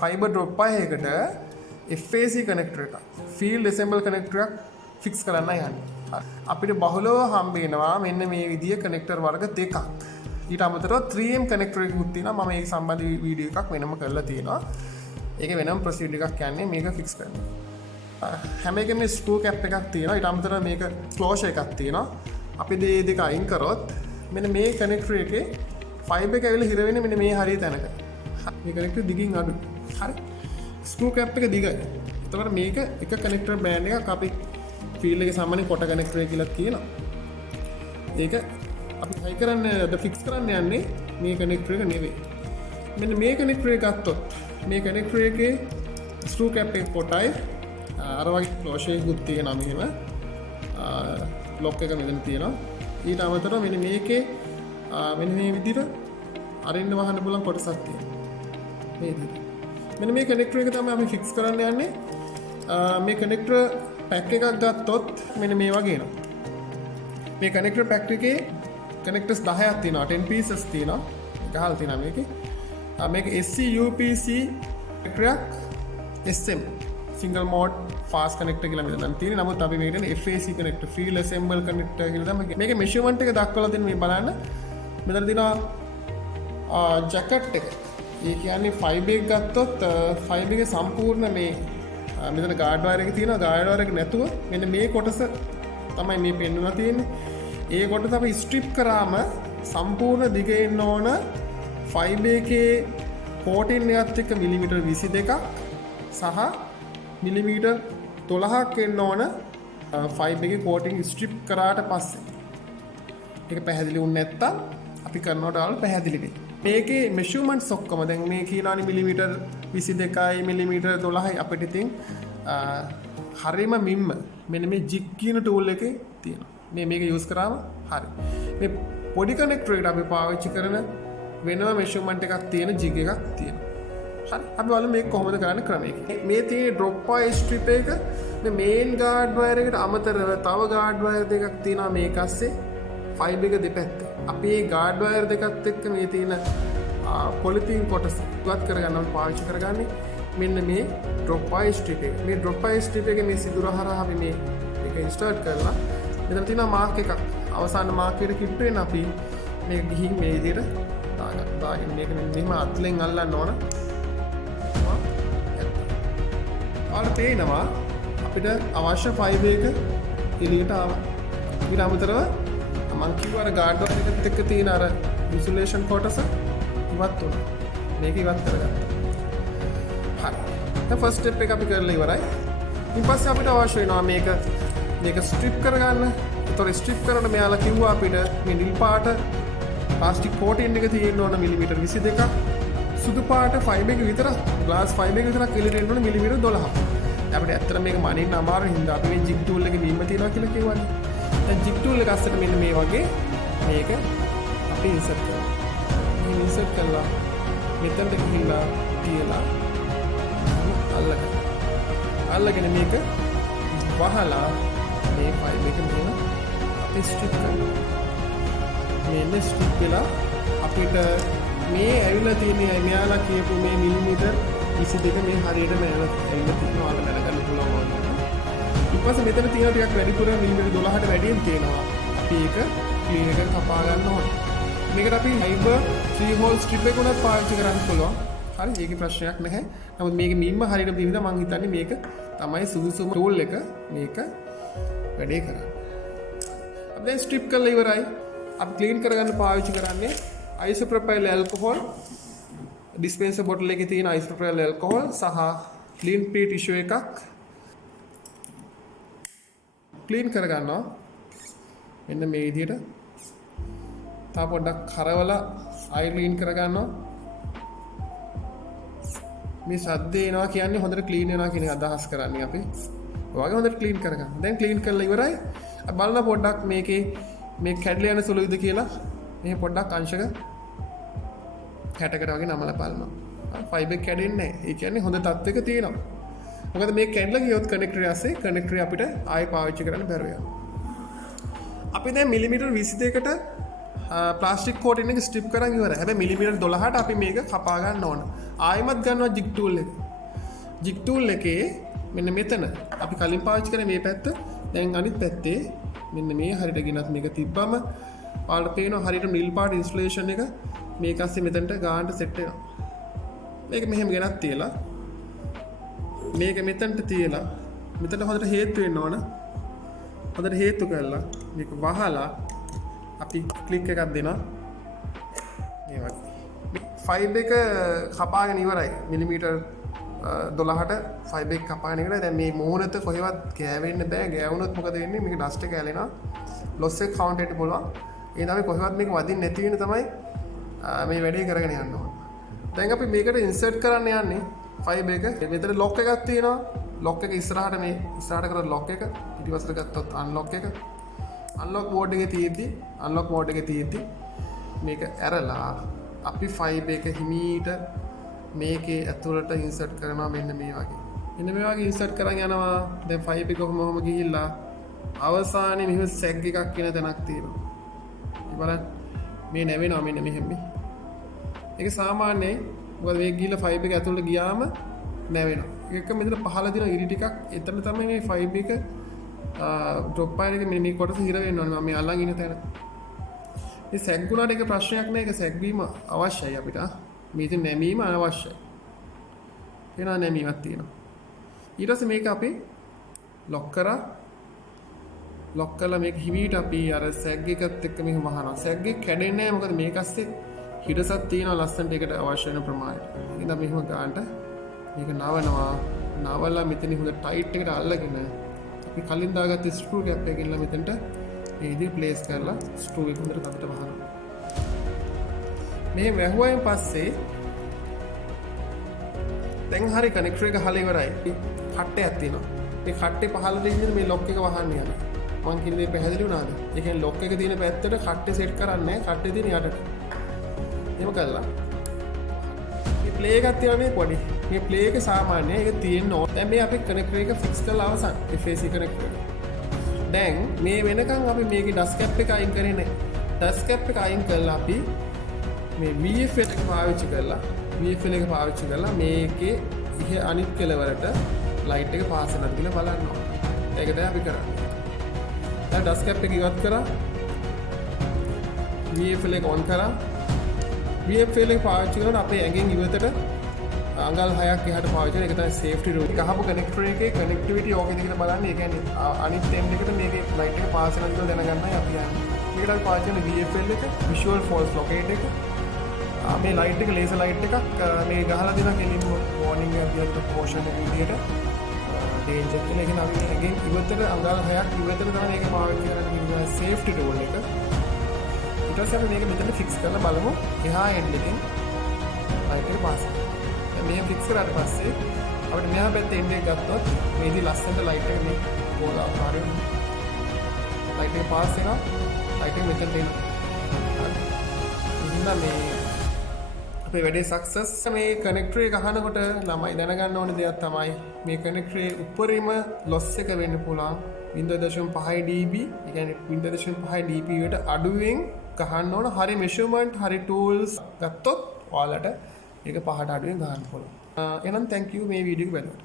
Fibre drop එකකට FAC connector එක field assemble connector එකක් ෆික්ස් කරන්න යන්නේ. අපිට බහුලව හම්බ වෙනවා මෙන්න මේ විදිය කනෙක්ටර් වර්ග දෙකක්. ඊට අමතරව 3M කනෙක්ටර් එකකුත් තියෙනවා. මම ඒක සම්බන්ධ වීඩියෝ එකක් වෙනම කරලා තියෙනවා. ඒක වෙනම ප්‍රොසීඩර් එකක් යන්නේ මේක ෆික්ස් කරන්න. හැම එකෙම ස්ක්‍රූ කැප් එකක් තියෙනවා. ඊට අමතරව මේක ක්ලෝෂර් එකක් තියෙනවා. අපි මේ දෙක අයින් කරොත් මෙන්න මේ කනෙක්ටර් එකේ ෆයිබර් එක ඇවිල්ලා හිර වෙන්නේ මෙන්න මේ හරිය තැනක. මේ කනෙක්ටර් දිගින් අඩු. හරි. ස්ක්‍රූ කැප් එක දිගයි. එතකොට මේක එක කනෙක්ටර් බෑන්ඩ් එකක් අපි ෆීල්ඩ් එකේ සාමාන්‍ය කොට කනෙක්ටර් එක කියලා කියනවා. ඒක අපි හයි කරන්නේ අද ෆික්ස් කරන්න යන්නේ මේ කනෙක්ටර් එක නෙවෙයි. මෙන්න මේ කනෙක්ටර් එක ගත්තොත් මේ කනෙක්ටර් එකේ ස්ක්‍රූ කැප් එක කොටයි අර වගේ ක්ලෝෂර් එකකුත් තියෙනවා මෙහෙම. ලොක් එක මෙතන තියෙනවා. ඊට අමතරව මෙන්න මේකේ මෙන්න මේ විදිහට අරින්න වහන්න පුළුවන් කොටසක් තියෙනවා. මේ විදිහට. මෙන්න මේ කනෙක්ටර් එක තමයි අපි ෆික්ස් කරන්න යන්නේ. මේ කනෙක්ටර් පැක් එකක් ගත්තොත් මෙන්න මේ වගේ එනවා. මේ කනෙක්ටර් පැක් එකේ කනෙක්ටර්ස් 10ක් තියෙනවා. 10 pieces තියෙනවා. ගහලා තියෙනවා මේකේ. මේක SC UPC කනෙක්ටරයක් SM single mode fast connector කියලා මෙතන තියෙනවා. නමුත් අපි මේකට FAC connector field assemble connector කියලා තමයි. මේකේ measurement එක දක්වලා තියෙන මේ බලන්න. මෙතන තියෙනවා ජැකට් එක. ඒ කියන්නේ ෆයිබර් එක ගත්තොත් ෆයිබර් එකේ සම්පූර්ණ මේ මෙතන ගාඩ් වයර් එක තියෙනවා. ගාඩ් වයර් එක නැතුව මෙන්න මේ කොටස තමයි මේ පෙන්වලා තියෙන්නේ. ඒ කොටස අපි ස්ට්‍රිප් කරාම සම්පූර්ණ දිග එන්න ඕන ෆයිබර් එකේ කෝටින් එකත් එක්ක මිලිමීටර් 22ක් සහ මිලිමීටර් 12ක් එන්න ඕන ෆයිබර් එකේ කෝටින් ස්ට්‍රිප් කරාට පස්සේ. ඒක පැහැදිලි වුනේ නැත්තම් අපි කරනකොට ආවල පැහැදිලි වෙයි. මේකේ මෙෂර්මන්ට්ස් ඔක්කොම දැන් මේ කියනවානේ මිලිමීටර් 22යි මිලිමීටර් 12යි අපිට ඉතින් හරියම මිම්ම මෙන්න මේ ජිග් කියන ටූල් එකේ තියෙනවා. මේක යූස් කරාම හරි. මේ පොඩි කනෙක්ටර් එකට අපි පාවිච්චි කරන වෙනම මෙෂර්මන්ට් එකක් තියෙන ජිග් එකක් තියෙනවා. හරි. අපි බලමු මේක කොහොමද කරන්න ක්‍රමය. මේ තියෙන ඩ්‍රොප් වයර් ස්ට්‍රිප් එක මේ මේන් ගාඩ් වයර් එකට අමතරව තව ගාඩ් වයර් දෙකක් තියෙනවා මේක ASSIE ෆයිබර් එක දෙපැත්තේ. අපි මේ ගාඩ් වයර් දෙකත් එක්ක මේ තියෙන පොලිතීන් කොටස ඉවත් කරගන්න පාවිච්චි කරගන්නේ මෙන්න මේ ඩ්‍රොප් වයර් ස්ට්‍රිප් එක. මේ ඩ්‍රොප් වයර් ස්ට්‍රිප් එකේ මේ සිදුර හරහා අපි මේ ඒක ඉන්ස්ටර්ට් කරලා මෙතන තියෙනවා මාක් එකක්. අවසාන මාක් එකට කිට් වෙන අපි මේක ගිහින් මේ විදිහට දාගෙන මේක මෙන්න අත්ලෙන් අල්ලන්න ඕන. ඔයාලට පේනවා අපිට අවශ්‍ය ෆයිබර් එක එළියට ආවා. ඊට අමතරව මම කිව්වා අර ගාඩ් වයර් එකත් එක්ක තියෙන අර ඉන්සුලේෂන් කොටස ඉවත් වුණා. මේක ඉවත් කරගත්තා. හරි. දැන් ෆස්ට් ස්ටෙප් එක අපි කරලා ඉවරයි. ඊට පස්සේ අපිට අවශ්‍ය වෙනවා මේක ස්ට්‍රිප් කරගන්න. ඒතකොට ස්ට්‍රිප් කරනකොට මෙයාලා කිව්වා අපිට මේ නිල් පාට ප්ලාස්ටික් කෝටින් එක තියෙන්න ඕන මිලිමීටර් 22ක්. සුදු පාට ෆයිබර් එක විතර ග්ලාස් ෆයිබර් එක විතරක් එළියට එන්න ඕන මිලිමීටර් 12ක්. අපිට ඇත්තට මේක මනින්න අමාරු හින්දා අපි මේ ජිග් ටූල් එකේ බීම තියනවා කියලා කියවනේ. දැන් ජිග් ටූල් එක අස්සට මෙන්න මේ වගේ මේක අපි ඉන්සර්ට් කරනවා. මේ ඉන්සර්ට් කළා මෙතනට ගිහිල්ලා තියලා අල්ලගෙන මේක වහලා මේ ෆයිබර් එක මෙහෙම අපි ස්ට්‍රිප් කරනවා. මෙන්න ස්ට්‍රිප් වෙලා අපිට මේ ඇවිල්ලා තියෙන මෙයාලා කියපු මේ මිලිමීටර් 22 මේ හරියටම ඇවිල්ලා තියෙනවා. ඔයාලා දැනගන්න පුළුවන් වුණා. ඊට පස්සේ මෙතන තියෙන ටිකක් වැඩිපුර මිලිමීටර් 12ට වැඩියෙන් තියෙනවා. අපි ඒක ක්ලීන් එක කපා ගන්න ඕනේ. මේකට අපි ෆයිබර් 3 හෝල් ස්ට්‍රිප් එක උනත් පාවිච්චි කරන්න පුළුවන්. හරි. ඒකේ ප්‍රශ්නයක් නැහැ. නමුත් මේකේ මින්ම හරියට දිනන මම හිතන්නේ මේක තමයි සුදුසුම ටූල් එක මේක වැඩේ කරන්නේ. අපි දැන් ස්ට්‍රිප් කරලා ඉවරයි. අපි ක්ලීන් කරගන්න පාවිච්චි කරන්නේ isopropyl alcohol dispenser bottle එකේ තියෙන isopropyl alcohol සහ clean free tissue එකක් ක්ලීන් කරගන්නවා. මෙන්න මේ විදිහට තා පොඩ්ඩක් කරවලා ආයෙ ක්ලීන් කරගන්නවා. මේ සද්ද එනවා කියන්නේ හොඳට ක්ලීන් වෙනවා කියන අදහස් කරන්නේ අපි. ඔයගේ හොඳට ක්ලීන් කරගන්න. දැන් ක්ලීන් කරලා ඉවරයි. අපි බලන්න පොඩ්ඩක් මේකේ මේ කැඩලා යන සුළුයිද කියලා. මේ පොඩ්ඩක් අංශක 60කට වගේ නමලා බලනවා. ෆයිබර් කැඩෙන්නේ නැහැ. ඒ කියන්නේ හොඳ තත්ත්වයක තියෙනවා. මොකද මේ කැඩලා ගියොත් කනෙක්ටර් ASSIE කනෙක්ටර් අපිට ආයෙ පාවිච්චි කරන්න බැරුව යනවා. අපි දැන් මිලිමීටර් 22කට ප්ලාස්ටික් කෝටින් එක ස්ට්‍රිප් කරන් ඉවරයි. හැබැයි මිලිමීටර් 12ට අපි මේක කපා ගන්න ඕන. ආයෙමත් ගන්නවා jig tool එක. jig tool එකේ මෙන්න මෙතන අපි කලින් පාවිච්චි කරේ මේ පැත්ත. දැන් අනිත් පැත්තේ මෙන්න මේ හරියට ගෙනත් මේක තිබ්බම ඔයාලට පේනවා හරියට නිල් පාට ඉන්ස්ටලේෂන් එක මේක ඇස්සේ මෙතනට ගානට සෙට් වෙනවා. මේක මෙහෙම ගෙනත් තියලා මේක මෙතනට තියලා මෙතන හොඳට හේතු වෙන්න ඕන. හොඳට හේතු කරලා මේක වහලා අපි ක්ලික් එකක් දෙනවා. මේ වගේ. ෆයිබර් එක කපාගෙන ඉවරයි. මිලිමීටර් 12ට ෆයිබර් එක කපාගෙන ඉවරයි. දැන් මේ මූණත කොහෙවත් ගෑවෙන්න බෑ. ගෑවුනොත් මොකද වෙන්නේ? මේක ඩස්ට් එක ඇලෙනවා. ලොස් එක කවුන්ට් එකට පුළුවන්. ඒ තමයි කොහෙවත් මේක වදින්න නැති වෙන තමයි මේ වැඩේ කරගෙන යන්න ඕන. දැන් අපි මේකට ඉන්සර්ට් කරන්න යන්නේ ෆයිබර් එක. මෙතන ලොක් එකක් තියෙනවා. ලොක් එක ඉස්සරහට කරලා ලොක් එක පිටිපස්සට ගත්තොත් අන්ලොක් එක. අන්ලොක් මෝඩ් එකේ තියෙද්දි මේක ඇරලා අපි ෆයිබර් එක හිමීට මේකේ ඇතුළට ඉන්සර්ට් කරනවා මෙන්න මේ වගේ. මෙන්න මේ වගේ ඉන්සර්ට් කරන් යනවා. දැන් ෆයිබර් එක කොහොම ගිහිල්ලා අවසානයේ මෙහෙම සැග් එකක් කියන තැනක් තියෙනවා. බලන්න මේ නැවෙනවා මෙන්න මෙහෙම. ඒක සාමාන්‍යයි. මොකද මේක ගිහිල්ලා ෆයිබර් එක ඇතුළට ගියාම නැවෙනවා. ඒක මෙතන පහළ දින ඉරි ටිකක් එතන තමයි මේ ෆයිබර් එක ඩ්‍රොප් පායන එක මේ කොටස හිර වෙන්න ඕනේ. මම මේ අල්ලන් ඉන්න තැන. මේ සැග්ගුණාට ඒක ප්‍රශ්නයක් නෑ. ඒක සැග්වීම අවශ්‍යයි අපිට. මේ ඉතින් නැමීම අනවශ්‍යයි. එනවා නැමීමක් තියෙනවා. ඊට පස්සේ මේක අපි ලොක් කරලා මේක හිමීට අපි අර සැග් එකත් එක්ක මෙහෙම වහනවා. සැග් එක කැඩෙන්නේ නැහැ. මොකද මේක ඇස්සේ හිඩසක් තියෙනවා ලස්සනට ඒකට අවශ්‍ය වෙන ප්‍රමාණයට. ඉතින් අපි මෙහෙම ගන්නට මේක නවනවා. නවලා මෙතන හොඳ ටයිට් එකට අල්ලගෙන අපි කලින් දාගත්ත ස්ක්‍රූ කැප් එකකින් මෙතනට මේ විදිහට ප්ලේස් කරලා ස්ක්‍රූ එක හොඳට තදට වහනවා. මේ වැහුවයින් පස්සේ දැන් හරි කනෙක්ටර් එක හල ඉවරයි. කට්ටයක් තියෙනවා. මේ කට්ටේ පහළ දෙන්නේ මේ ලොක් එක වහන්න යනවා. මං කියන දේ පැහැදිලි වුණාද? ඒ කියන්නේ ලොක් එක තියෙන පැත්තට කට්ටේ සෙට් කරන්නේ නැහැ. කට්ටේ තියෙන යටට. එහෙම කළා. මේ ප්ලේ එකක් තියෙනවා මේ පොඩි. මේ ප්ලේ එක සාමාන්‍ය ඒක තියෙන්න ඕන. දැන් මේ අපි කනෙක්ටර් එක ෆික්ස් කරලා අවසන්. FAC කනෙක්ටර් එක. දැන් මේ වෙනකන් අපි මේකේ ඩස් කැප් එක අයින් කරේ නැහැ. ඩස් කැප් එක අයින් කළා අපි මේ VFL එක පාවිච්චි කරලා මේකේ ඉහ අනිත් කෙළවරට ලයිට් එක පාස් වෙනවද කියලා බලන්න ඕන. ඒක තමයි අපි කරන්නේ. දැන් ඩස් කැප් එක ඉවත් කරා. VFL එක ඔන් කරා. VFL එක පාවිච්චි කරනකොට අපේ ඇඟෙන් ඉවතට අඟල් 6ක් එහාට පාවිච්චි කරන එක තමයි සේෆ්ටි රූල්. ගහපු කනෙක්ටර් එකේ කනෙක්ටිවිටි ඕකේද කියලා බලන්න. ඒ කියන්නේ අනිත් එන්ඩ් එකට මේකේ ලයිට් එක පාස් වෙනවද කියලා දැනගන්නයි අපි යන්නේ. මේකට අපි පාවිච්චි කරන VFL එක visual false locate එක. මේ ලයිට් එක ලේසර් ලයිට් එකක් මේ ගහලා දෙන කෙලින්ම වෝනින් එකක් දිහට පෝෂන් එක විදියට ඩේන්ජර් කියලා. ඒ කියන්නේ අපි ඇඟෙන් ඉවතට අඟල් 6ක් ඉවතට තමයි මේක පාවිච්චි කරන්නේ. සේෆ්ටි රූල් එක. ඊට පස්සේ අපි මේක මෙතන ෆික්ස් කරලා බලමු. එහා එන්ඩ් එකෙන් ලයිට් එක පාස් වෙනවා. මේ ෆික්ස් කරාට පස්සේ අපිට මෙහා පැත්තේ එන්ඩ් එක ගත්තොත් මේදී ලස්සනට ලයිට් එක මේ බෝල ආකාරයෙන් ලයිට් එක පාස් වෙනවා. ලයිට් එක මෙතනට එනවා. ඉතින් මේ අපේ වැඩේ සක්සස්. මේ කනෙක්ටර් එක ගහනකොට ළමයි දැනගන්න ඕන දෙයක් තමයි මේ කනෙක්ටරේ උඩරිම ලොස් එක වෙන්න පුළුවන් 0.5 dB. ඒ කියන්නේ 0.5 dB වට අඩුවෙන් ගහන්න ඕන. හරි මෙෂර්මන්ට් හරි ටූල්ස් ගත්තොත් ඔයාලට ඒක පහට අඩුවෙන් ගන්න පුළුවන්. එහෙනම් thank you මේ වීඩියෝ එක බලන්න.